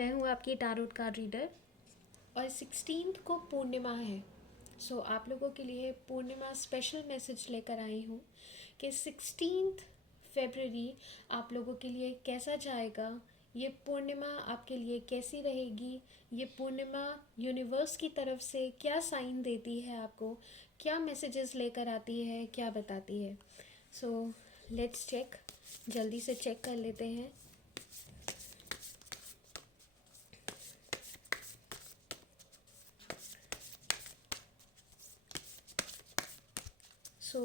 मैं हूँ आपकी टारोट कार्ड रीडर और 16th को पूर्णिमा है। सो आप लोगों के लिए पूर्णिमा स्पेशल मैसेज लेकर आई हूँ कि 16th फरवरी आप लोगों के लिए कैसा जाएगा, ये पूर्णिमा आपके लिए कैसी रहेगी, ये पूर्णिमा यूनिवर्स की तरफ से क्या साइन देती है, आपको क्या मैसेजेस लेकर आती है, क्या बताती है। सो लेट्स चेक, जल्दी से चेक कर लेते हैं। सो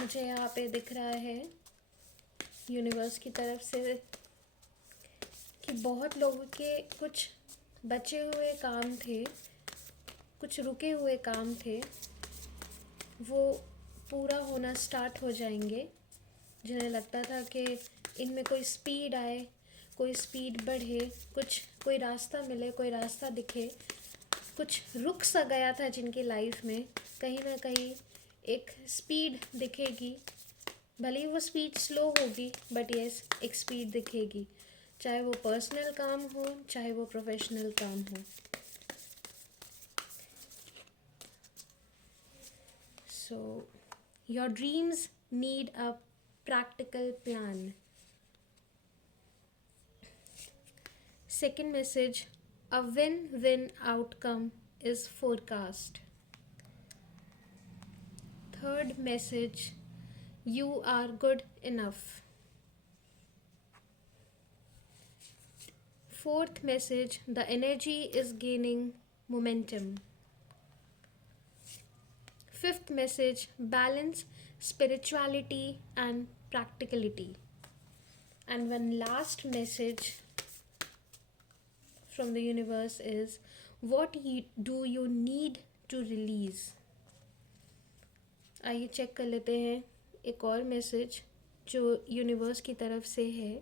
मुझे यहाँ पे दिख रहा है यूनिवर्स की तरफ से कि बहुत लोगों के कुछ बचे हुए काम थे, कुछ रुके हुए काम थे, वो पूरा होना स्टार्ट हो जाएंगे। जिन्हें लगता था कि इनमें कोई स्पीड आए, कोई स्पीड बढ़े, कुछ कोई रास्ता मिले, कोई रास्ता दिखे, कुछ रुक सा गया था जिनकी लाइफ में, कहीं ना कहीं एक स्पीड दिखेगी। भले ही वो स्पीड स्लो होगी बट यस, एक स्पीड दिखेगी, चाहे वो पर्सनल काम हो चाहे वो प्रोफेशनल काम हो। So your dreams need a practical plan. Second message, a win-win outcome is forecast. Third message, you are good enough. Fourth message, the energy is gaining momentum. Fifth message, balance spirituality and practicality. And one last message from the universe is, what do you need to release? आइए check कर लेते हैं एक और message जो universe की तरफ से है।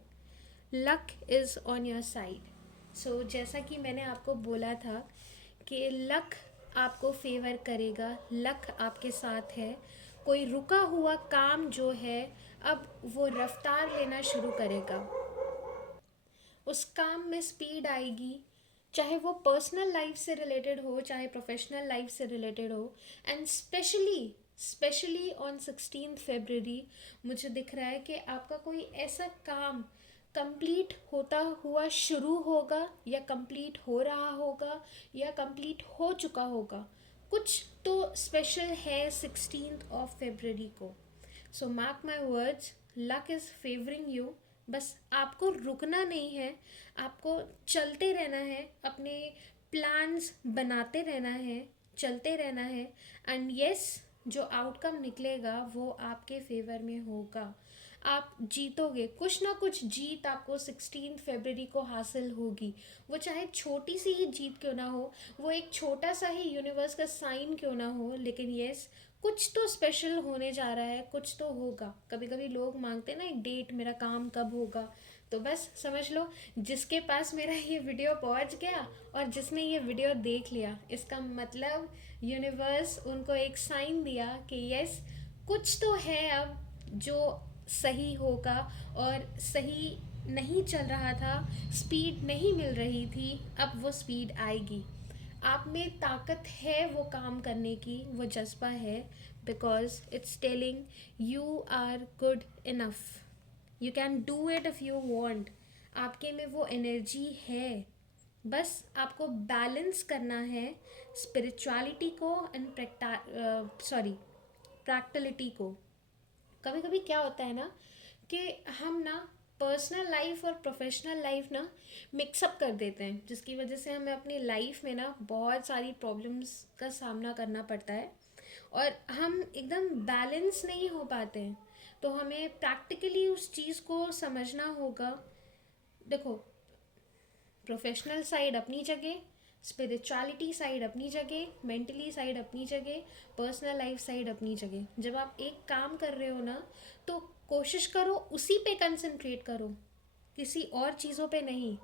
Luck is on your side. So जैसा कि मैंने आपको बोला था कि लक आपको फेवर करेगा, लक आपके साथ है। कोई रुका हुआ काम जो है अब वो रफ्तार लेना शुरू करेगा, उस काम में स्पीड आएगी, चाहे वो पर्सनल लाइफ से रिलेटेड हो चाहे प्रोफेशनल लाइफ से रिलेटेड हो। एंड स्पेशली ऑन 16th फरवरी मुझे दिख रहा है कि आपका कोई ऐसा काम कंप्लीट होता हुआ शुरू होगा या कंप्लीट हो रहा होगा या कंप्लीट हो चुका होगा। कुछ तो स्पेशल है 16th ऑफ फरवरी को। So mark my words, luck is favouring you. बस आपको रुकना नहीं है, आपको चलते रहना है, अपने प्लान्स बनाते रहना है, चलते रहना है। एंड यस, जो आउटकम निकलेगा वो आपके फेवर में होगा। आप जीतोगे, कुछ ना कुछ जीत आपको 16th फरवरी को हासिल होगी। वो चाहे छोटी सी ही जीत क्यों ना हो, वो एक छोटा सा ही यूनिवर्स का साइन क्यों ना हो, लेकिन यस, कुछ तो स्पेशल होने जा रहा है, कुछ तो होगा। कभी कभी लोग मांगते हैं ना एक डेट, मेरा काम कब होगा। तो बस समझ लो, जिसके पास मेरा ये वीडियो पहुंच गया और जिसने ये वीडियो देख लिया, इसका मतलब यूनिवर्स उनको एक साइन दिया कि यस, कुछ तो है अब जो सही होगा। और सही नहीं चल रहा था, स्पीड नहीं मिल रही थी, अब वो स्पीड आएगी। आप में ताकत है वो काम करने की, वो जज्बा है, because it's telling you are good enough, you can do it if you want. आपके में वो एनर्जी है, बस आपको बैलेंस करना है स्पिरिचुअलिटी को एंड प्रैक्टिलिटी को। कभी कभी क्या होता है ना कि हम ना पर्सनल लाइफ और प्रोफेशनल लाइफ ना मिक्सअप कर देते हैं, जिसकी वजह से हमें अपनी लाइफ में ना बहुत सारी प्रॉब्लम्स का सामना करना पड़ता है और हम एकदम बैलेंस नहीं हो पाते हैं। तो हमें प्रैक्टिकली उस चीज़ को समझना होगा। देखो, प्रोफेशनल साइड अपनी जगह, स्पिरिचुअलिटी साइड अपनी जगह, मेंटली साइड अपनी जगह, पर्सनल लाइफ साइड अपनी जगह। जब आप एक काम कर रहे हो ना, तो कोशिश करो उसी पे कंसंट्रेट करो, किसी और चीज़ों पे नहीं।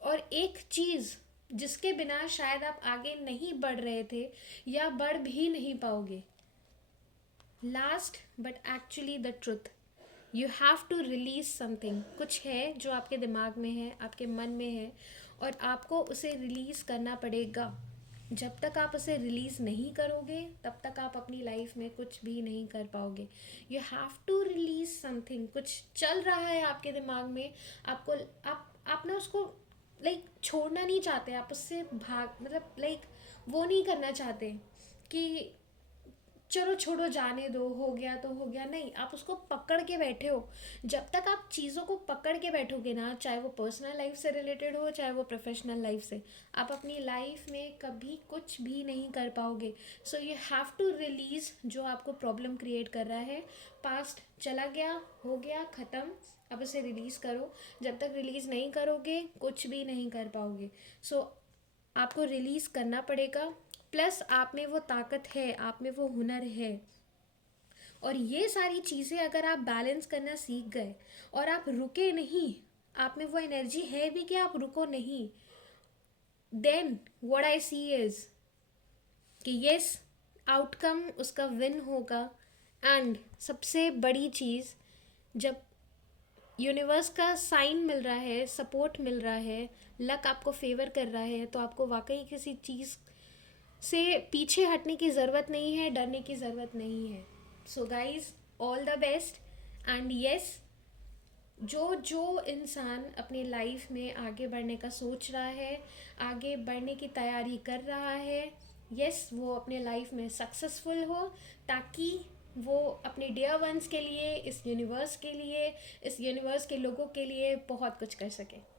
और एक चीज़ जिसके बिना शायद आप आगे नहीं बढ़ रहे थे या बढ़ भी नहीं पाओगे, last but actually the truth, you have to release something, कुछ है जो आपके दिमाग में है, आपके मन में है, और आपको उसे रिलीज़ करना पड़ेगा। जब तक आप उसे रिलीज़ नहीं करोगे तब तक आप अपनी लाइफ में कुछ भी नहीं कर पाओगे। You have to release something. कुछ चल रहा है आपके दिमाग में, आपको आप ना उसको छोड़ना नहीं चाहते, आप उससे भाग मतलब वो नहीं करना चाहते कि चलो छोड़ो, जाने दो, हो गया तो हो गया। नहीं, आप उसको पकड़ के बैठे हो। जब तक आप चीज़ों को पकड़ के बैठोगे ना, चाहे वो पर्सनल लाइफ से रिलेटेड हो, चाहे वो प्रोफेशनल लाइफ से, आप अपनी लाइफ में कभी कुछ भी नहीं कर पाओगे। So you have to release जो आपको प्रॉब्लम क्रिएट कर रहा है। पास्ट चला गया, हो गया, ख़त्म। अब उसे रिलीज़ करो। जब तक रिलीज़ नहीं करोगे कुछ भी नहीं कर पाओगे। सो आपको रिलीज़ करना पड़ेगा। प्लस आप में वो ताकत है, आप में वो हुनर है। और ये सारी चीज़ें अगर आप बैलेंस करना सीख गए और आप रुके नहीं, आप में वो एनर्जी है भी कि आप रुको नहीं, then what I see is कि यस, आउटकम उसका विन होगा। एंड सबसे बड़ी चीज़, जब यूनिवर्स का साइन मिल रहा है, सपोर्ट मिल रहा है, लक आपको फेवर कर रहा है, तो आपको वाकई किसी चीज़ से पीछे हटने की ज़रूरत नहीं है, डरने की ज़रूरत नहीं है। So guys, all the best. And yes, जो जो इंसान अपनी लाइफ में आगे बढ़ने का सोच रहा है, आगे बढ़ने की तैयारी कर रहा है, यस, वो अपने लाइफ में सक्सेसफुल हो, ताकि वो अपने डियर वंस के लिए, इस यूनिवर्स के लिए, इस यूनिवर्स के लोगों के लिए बहुत कुछ कर सके।